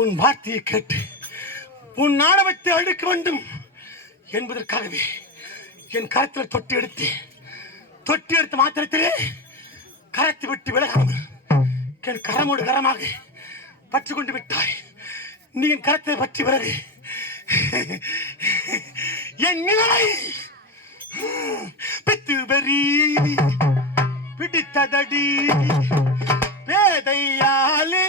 உன் வார்த்தையை கேட்டு உன் நாணவத்தை அழிக்க வேண்டும் என்பதற்காகவே என் கரத்தில் தொட்டி எடுத்து மாத்திரத்திலே கரத்தை விட்டு விலகாமல் என் கரமோடு கரமாக பற்றி கொண்டு விட்டாய். நீ என் கரத்தை பற்றி பிறகு என் நிலை பித்து பெறி பிடித்ததடி பேதையாலே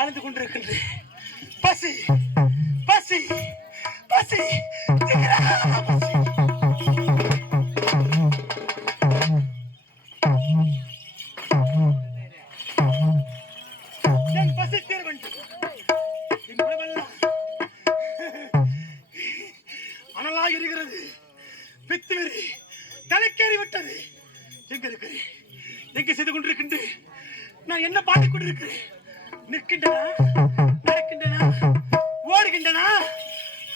ஆழ்ந்து கொண்டிருக்கின்றேன். பசி பசி பசி என் பசி தீர வேண்டும். என் உடம்பெல்லாம் அனலாக இருக்கிறது. பித்து வெறி தலைக்கேறி விட்டது. எங்க இருக்கிறேன்? எங்க செய்து கொண்டிருக்கின்றேன்? நான் என்ன பாடிக் கொண்டிருக்கிறேன்? நிற்கின்றனா, நடக்கின்றனா, ஓடுகின்றனா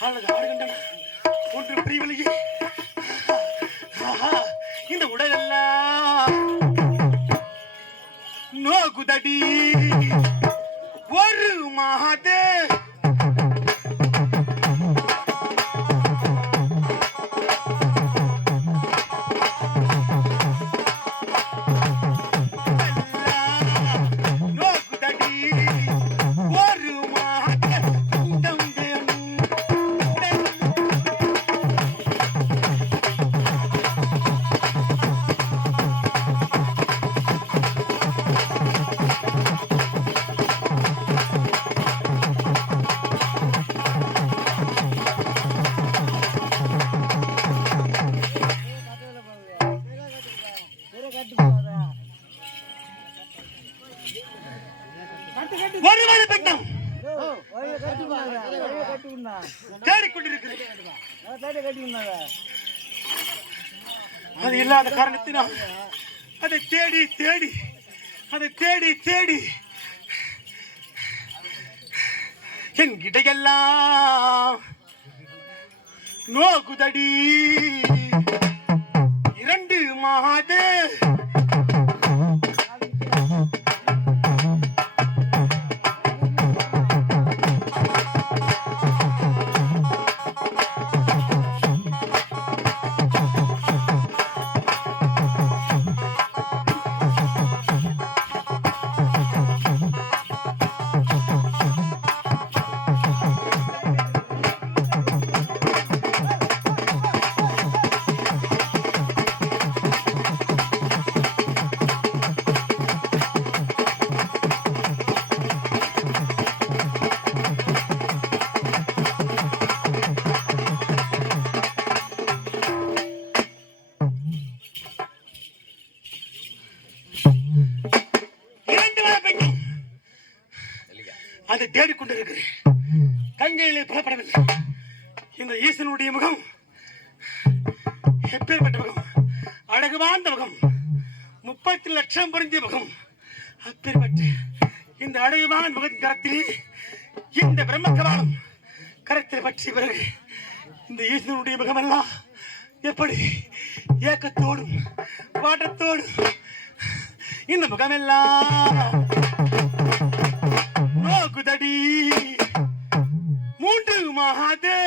அல்லது ஆடுகின்றனா? ஒன்று பிரிவிலேயே இந்த உடலெல்லாம் நோகுதடி ஒரு மாதே அது இல்லாத காரணத்தினால் அதை தேடி தேடி என் இடையெல்லாம் நோகுதடி இரண்டு மாதே தேடிக்கொண்டிருக்கிறேன். கண்களிலே புலப்படவில்லை. இந்த ஈசனுடைய முகம் எப்பேற்பட்ட முகம், அழகு வாழ்ந்த முகம், 30 லட்சம் பொருந்திய முகம். அப்பேற்பட்ட இந்த அழகுவான முகத்தின் கரத்தில் இந்த பிரம்ம கபாலம் கரத்தில் பற்றிய பிறகு இந்த ஈசனுடைய முகமெல்லாம் எப்படி ஏக்கத்தோடும் வாட்டத்தோடும் இந்த முகமெல்லாம் நோக்குதடி. 3 மாதே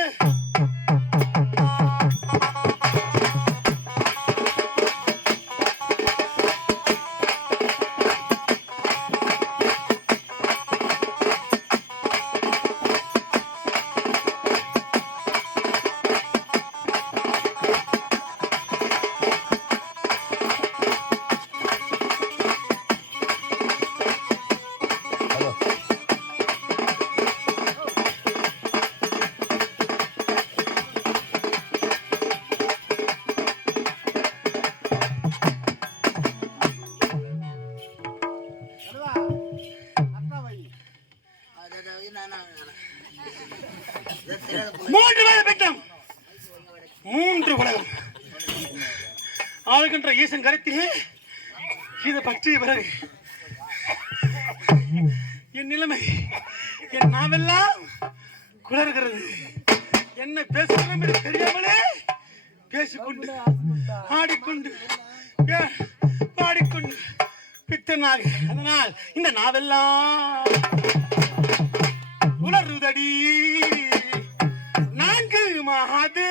மூன்று உலகம் ஆளுகின்ற ஈசன் கருத்திலே இதை பற்றிய பிறகு என் நிலைமை, என் நாவெல்லாம் குளறுகிறது. என்ன பேசுகிறோம் என்று தெரியாமலே பேசிக்கொண்டு ஆடிக்கொண்டு பாடிக்கொண்டு பித்தனாக, அதனால் இந்த நாவெல்லாம் உணர்வுதடி. 4 மாதே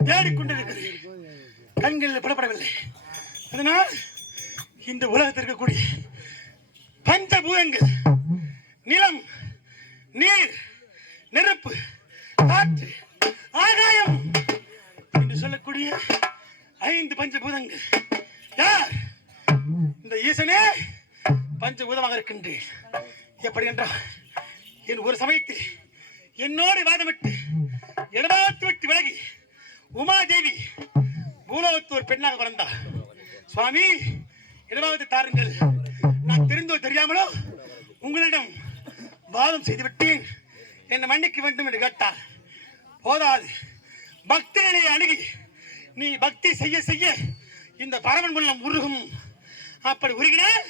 தேடிக்கொண்டிருக்கிறது. கண்களில் புறப்படவில்லை. அதனால் இந்த உலகத்திற்கு கூடிய பஞ்சபூதங்கள், நிலம், நீர், நெருப்பு, காற்று, ஆகாயம் என்று சொல்லக்கூடிய 5 பஞ்சபூதங்கள் யார்? இந்த ஈசனே பஞ்சபூதமாக இருக்கின்றேன். எப்படி என்றால், என் ஒரு சமயத்தில் என்னோடு வாதமிட்டு இடமாத்து விட்டு விலகி உமாதேவி பூலோகத்து ஒரு பெண்ணாக பிறந்தார். சுவாமி, இடமாவத்தை தாருங்கள், நான் தெரிந்தோ தெரியாமலோ உங்களிடம் வாதம் செய்து விட்டேன், என்னை மன்னிக்க வேண்டும் என்று கேட்டார். போதாது, பக்தி நிலையை அணுகி நீ பக்தி செய்ய செய்ய இந்த பரமன் உள்ளம் உருகும். அப்படி உருகினால்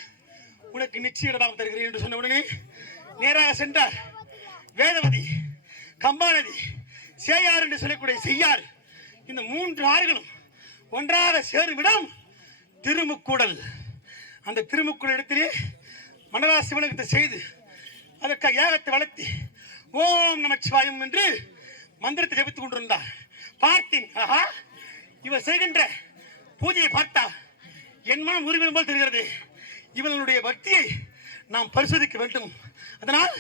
உனக்கு நிச்சய இடமாக தருகிறேன் என்று சொன்ன உடனே நேராக சென்றார். வேதவதி, கம்பாநதி, சேயார் என்று சொல்லக்கூடிய செய்யார், இந்த 3 ஆறுகளும் ஒன்றாக சேரும் இடம் திருமுக்கூடல். அந்த திருமுக்கூடல் இடத்திலே மண்டலா சிவனுக்கு செய்து அதற்காக யாகத்தை வளர்த்தி ஓம் நமச்சிவாயம் என்று மந்திரத்தை ஜபித்துக் கொண்டிருந்தார். பார்த்தேன், ஆஹா, இவர் செய்கின்ற பூஜையை பார்த்தா என் மனம் உருவிடும் போல் தெரிகிறது. இவர்களுடைய பக்தியை நாம் பரிசோதிக்க வேண்டும். அதனால்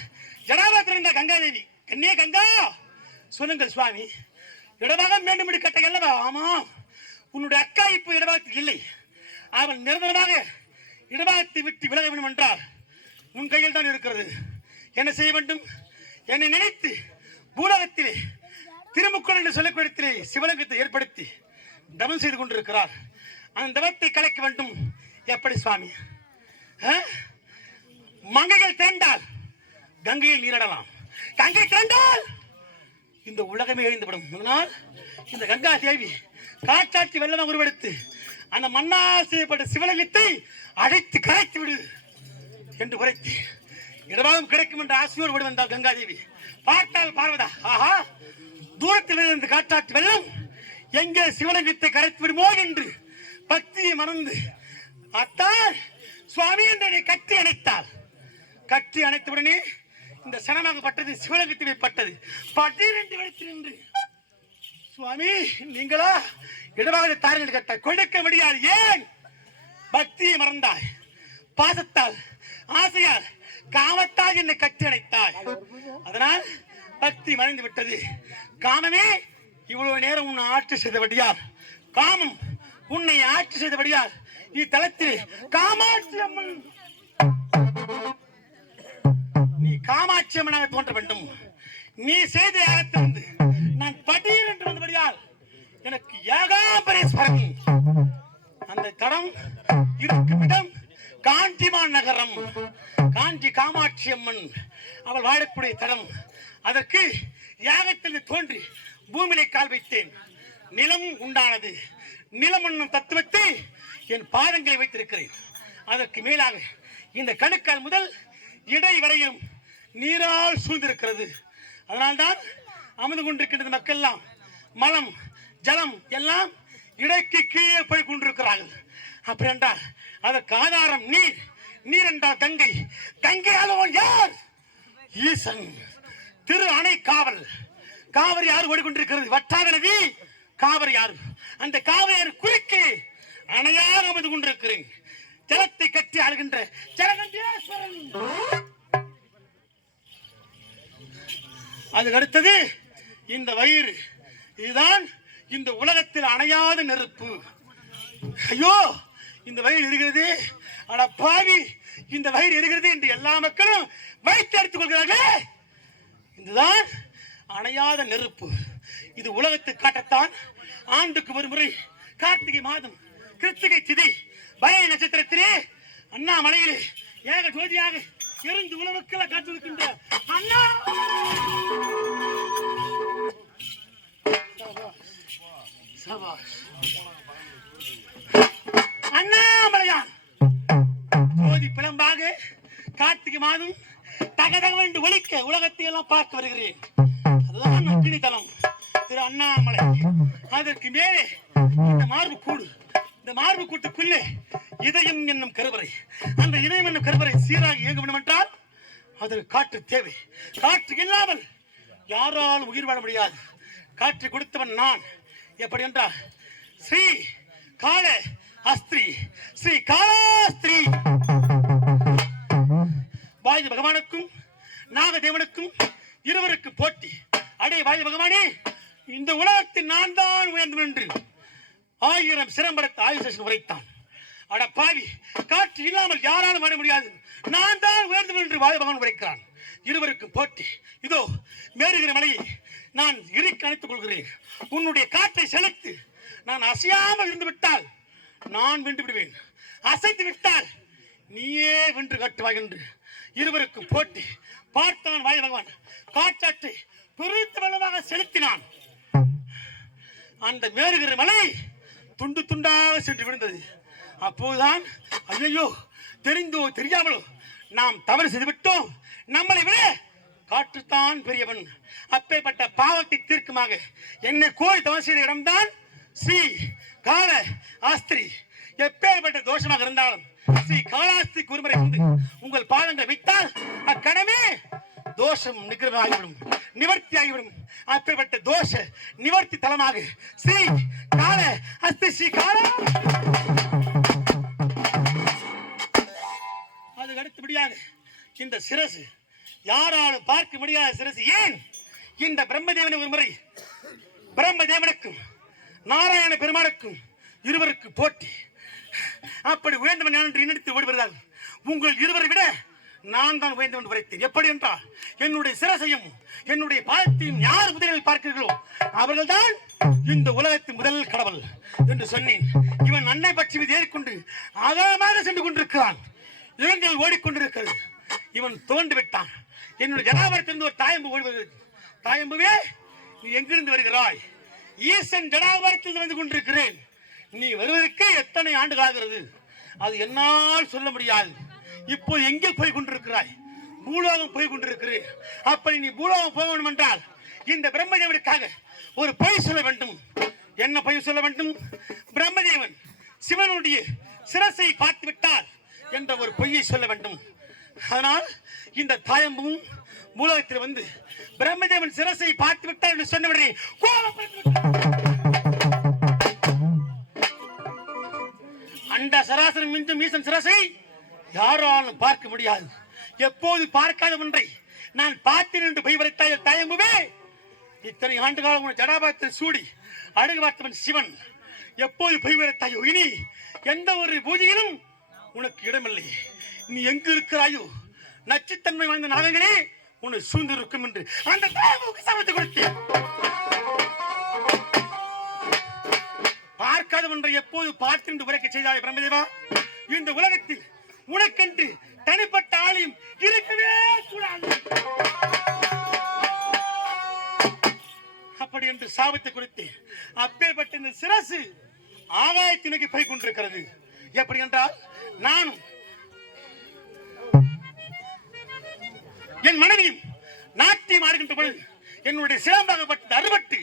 ஜடாபாத்தில் இருந்த கங்காதேவி, கண்ணே கங்கா, சொல்லுங்கள் சுவாமி, இடபாகம் வேண்டும் என்று கேட்ட அல்லவா? ஆமா, உன்னுடைய அக்கா இப்போ இடபாகத்தில் இல்லை. அவள் நிரந்தரமாக இடபாகத்தை விட்டு விலக வேண்டும் என்றால் உன் கையில் தான் இருக்கிறது. என்ன செய்ய வேண்டும்? என்னை நினைத்து பூலகத்திலே திருமுக்குள் என்று சொல்லக்கூடிய சிவலிங்கத்தை ஏற்படுத்தி தவம் செய்து கொண்டிருக்கிறார். அந்த தவத்தை கலைக்க வேண்டும். எப்படி சுவாமி? மங்கைகள் திரண்டால் கங்கையில் நீராடலாம், கங்கை திரண்டால் இந்த உலகமே எழுந்துவிடும். அதனால் இந்த கங்கா தேவி காற்றாட்சி வெள்ளமாக உருவெடுத்து அந்த மண்ணால் செய்யப்பட்ட சிவலிங்கத்தை அழைத்து கரைத்து விடு என்று உரைத்து இடமாகவும் கிடைக்கும் என்ற ஆசையோடு விடு வந்தால் கங்காதேவி. பார்த்தால் பார்வதா, ஆஹா, தூரத்தில் இருந்து காற்றாற்று வெள்ளம் எங்கே சிவலிங்கத்தை கரைத்து விடுமோ என்று பக்தியை மறந்து அத்தால் சுவாமி என்று கட்டி அணைத்தாள். கட்டி அணைத்தவுடனே இந்த சனமாக பட்டது சிவலிங்கத்திலே பட்டது. 12 வயதில் நின்று சுவாமி நீங்களா இடவாக தாரங்கள் கட்ட கொடுக்க முடியாது. ஏன்? பக்தியை மறந்தாய், பாசத்தால் ஆசையால் காமத்தால் என்னை கட்டி அணைத்தாய். அதனால் பக்தி மறைந்து விட்டது. காமமே இவ்வளவு நேரம் உன்னை ஆட்சி செய்தபடியால், காமம் உன்னை ஆட்சி செய்தபடியால் இத்தலத்தில் காமாட்சி அம்மன், நீ காமாட்சி அம்மனாக தோன்ற வேண்டும். நீ செய்த யாகத்திலிருந்து நான் படீர் என்று வந்தபடியால் எனக்கு ஏகாம்பரேஸ்வரன். அந்த தடம் இருக்கும் இடம் காஞ்சிமான் நகரம். காஞ்சி காமாட்சி அம்மன் அவள் வாழக்கூடிய தடம். அதற்கு யாகத்தில் தோன்றி பூமியிலே கால் வைத்தேன். நிலம் உண்டானது. நிலம் என்னும் தத்துவத்தை என் பாதங்களை வைத்திருக்கிறேன். அதற்கு மேலாக இந்த கணுக்கால் முதல் இடை வரையும் நீரால் சூழ்ந்திருக்கிறது. அதனால்தான் அமர்ந்து கொண்டிருக்கின்ற மக்கள் எல்லாம் மலம் ஜலம் எல்லாம் இடைக்கு கீழே போய் கொண்டிருக்கிறார்கள். அப்படி என்றால் அதற்கு ஆதாரம் நீர். நீர் என்றால் கங்கை. கங்கை அளவன் யார்? ஈசன். திரு அணை காவல். காவிரி யாரு ஓடிக்கொண்டிருக்கிறது? வட்டார நதி காவிரி யாரு. அந்த காவிரி யாரு குறுக்கே அணையாக அமர்ந்து கொண்டிருக்கிறேன். ஜலத்தை கட்டி ஆளுகின்ற ஜலகண்டேஸ்வரன். அதுக்கு அடுத்தது இந்த வயிறு. இதுதான் இந்த உலகத்தில் அணையாத நெருப்பு. ஐயோ இந்த வயிறு இருக்கிறது, அட பாவி இந்த வயிறு இருக்கிறது என்று எல்லா மக்களும் வைத்து எடுத்துக் கொள்கிறார்களே. இதுதான் அணையாத நெருப்பு. இது உலகத்தை காட்டத்தான் ஆண்டுக்கு ஒரு முறை கார்த்திகை மாதம் கிருத்திகை திதி பய நட்சத்திரத்திலே அண்ணாமலையிலே ஏக ஜோதியாக எரிந்து உலகத்தில் காத்திருக்கின்ற அண்ணா அண்ணாமலையான் ஜோதி பிளம்பாக கார்த்திகை மாதம் தகதகவென்று ஒலிக்க உலகத்தை எல்லாம் பார்க்க வருகிறேன். அதுதான் நம்பினி தலம் திரு அண்ணாமலை. அதற்கு மேலே இந்த மார்பு கூடு. இந்த மார்பு கூட்டுக்குள்ளே இதயம் என்னும் கருவறை. அந்த இதயம் என்னும் கருவறை சீராக இயங்க வேண்டும் என்றால் அதற்கு காற்று தேவை. காற்று இல்லாமல் யாராலும் உயிர் வாழ முடியாது. காற்று கொடுத்தவன் நான். எப்படி என்றால் ஸ்ரீ கால அஸ்திரி, ஸ்ரீ காலாஸ்திரி. வாயு பகவானுக்கும் நாகதேவனுக்கும் இருவருக்கு போட்டி. அடே வாயு பகவானே, இந்த உலகத்தில் நான் தான் உயர்ந்தவன் என்று 1000 சிரம்பரத்தை ஆயுசேஷன் உரைத்தான். அட பாவி, காற்று இல்லாமல் யாராலும் வாழ முடியாது, நான் தான் உயர்ந்தவன் என்று வாயு பகவான் உரைக்கிறான். இருவருக்கும் போட்டி. இதோ மேருகிற மலையை நான் இறுக்கி அணைத்துக் கொள்கிறேன். உன்னுடைய காற்றை செலுத்து. நான் அசையாமல் இருந்து விட்டால் நான் வென்று விடுவேன். அசைத்து விட்டால் நீயே வென்று காட்டுவாய் என்று இருவருக்கும் போட்டி. பார்த்தான் வாயு பகவான். காற்றாற்றை பெருத்த வல்லமாக செலுத்தினான். அந்த மேருகிற மலை துண்டு துண்டாக சென்று விழுந்தது. அப்போதுதான் ஐயோ, தெரிந்தோ தெரியாமலோ நாம் தவறு செய்துவிட்டோம், நம்மளை விட காற்றுத்தான் பெரியவன், அப்பேற்பட்ட பாவத்தை தீர்க்குமாக என்னை கோரி தவறு செய்த இடம்தான் ஸ்ரீ கால ஆஸ்திரி. எப்பேற்பட்ட தோஷமாக இருந்தாலும் ஸ்ரீ காலாஸ்திரி குருமரை வந்து உங்கள் பாதங்களை வைத்தால் அக்கணமே தோஷம் நிகிரகமாகிவிடும், நிவர்த்தி ஆகிவிடும். அப்பேற்பட்ட தோஷ நிவர்த்தி தலமாக ஸ்ரீ கால அஸ்தி ஸ்ரீ கால. அதுக்கு அடுத்தபடியாக இந்த சிரசு யாராலும் பார்க்க முடியாத சிரசு. ஏன்? இந்த பிரம்மதேவனை ஒரு முறை பிரம்மதேவனுக்கும் நாராயண பெருமானுக்கும் இருவருக்கு போட்டி. அப்படி உயர்ந்தவன் என்று நினைத்து ஓடுவதால் உங்கள் இருவரை விட நான் தான் உயர்ந்தவன் உரைத்தேன். எப்படி என்றால் என்னுடைய சிரசையும் என்னுடைய பாதத்தையும் யார் முதலில் பார்க்கிறீர்களோ அவர்கள் தான் இந்த உலகத்தின் முதல் கடவுள் என்று சொன்னேன். இவன் அன்னை பற்றி மீது ஏறிக்கொண்டு அகலமாக சென்று கொண்டிருக்கிறான். இவங்கள் ஓடிக்கொண்டிருக்கிறது. இவன் தோண்டு விட்டான். என்னுடைய ஜடாபரத்திலிருந்து ஒரு தாயம்பு ஓடுவது. தாயம்புவே, நீ எங்கிருந்து வருகிறாய்? ஈசன் ஜடாபரத்தில் வந்து கொண்டிருக்கிறேன். நீ வருவதற்கு எத்தனை ஆண்டுகள் ஆகிறது? அது என்னால் சொல்ல முடியாது. இப்போ எங்கே போய் கொண்டிருக்கிறாய்? பூலோகம் போய் கொண்டிருக்கிறேன். அப்படி நீ பூலோகம் போக வேண்டும் என்றால் இந்த பிரம்மதேவனுக்காக ஒரு பொய் சொல்ல வேண்டும். என்ன பொய் சொல்ல வேண்டும்? பிரம்மதேவன் சிவனுடைய சிரசை பார்த்து விட்டார் என்ற ஒரு பொய்யை சொல்ல வேண்டும். அதனால் இந்த தாயம்பும் மூலகத்தில் வந்து பிரம்மதேவன் சிரசை பார்த்து விட்டார் என்று சொன்னவரே அண்ட சராசரம் மிஞ்சும் ஈசன் சிரசை யாராலும் பார்க்க முடியாது. எப்போது பார்க்காத ஒன்றை நான் பார்த்தேன் என்று பயவரைத்தாய் தயங்குவே. இத்தனை ஆண்டு காலம் ஜடாபாத்தில் சூடி அழகு பார்த்தவன் சிவன் எப்போது பயவரைத்தாயோ இனி எந்த ஒரு பூஜையிலும் உனக்கு இடமில்லை. நீ எங்கு இருக்கிறாயோ நச்சுத்தன்மை வாய்ந்த நாகங்களே உன்னை சூழ்ந்திருக்கும் என்று அந்த தாயமுக்கு சமத்து கொடுத்தேன். பார்க்காத ஒன்றை எப்போது பார்த்து என்று உரைக்க செய்தாய் பிரம்மதேவா. இந்த உலகத்தில் உனக்கென்று தனிப்பட்ட ஆலயம் இருக்கவே கூடாது. அப்படி என்று சாபத்தை கொடுத்து அப்பேற்பட்ட இந்த சிரசு ஆகாயத்தினுக்கு போய் கொண்டிருக்கிறது. எப்படி என்றால் நானும் என் மனைவியும் நாட்டியம் ஆடுகின்ற பொழுது என்னுடைய சிலம்பாகப்பட்டது அறுபட்டு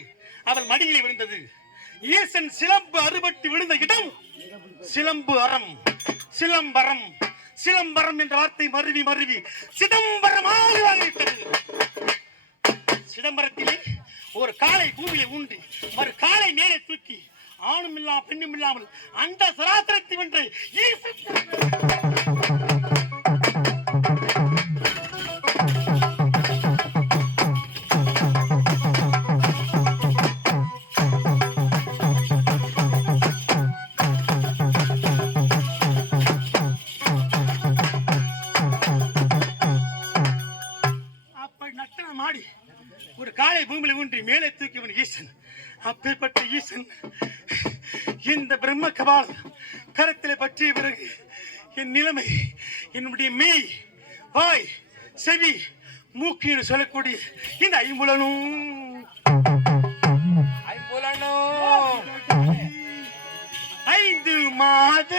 அவள் மடியிலே விழுந்தது. ஈசன் சிலம்பு அறுபட்டு விழுந்த இடம் சிலம்பு அறம் சிலம்பரம். சிலம்பரம் என்ற வார்த்தை மருவி மருவி சிதம்பரமாக சிதம்பரத்திலே ஒரு காலை பூமியை ஊன்றி மறு காலை மேலே தூக்கி ஆணும் இல்லாமல் பெண்ணும் இல்லாமல் அந்த சராசரத்தை வென்ற ஈசன் ஒரு காலை பூமியில ஊன்றி மேலே தூக்கியவன் ஈசன். அப்பேற்பட்ட ஈசன் இந்த பிரம்ம கபால் கரத்திலே பற்றிய பிறகு என் நிலைமை என்னுடைய மெய் வாய் செவி மூக்கு என்று சொல்லக்கூடிய இந்த ஐம்புலனும் ஐந்து மாத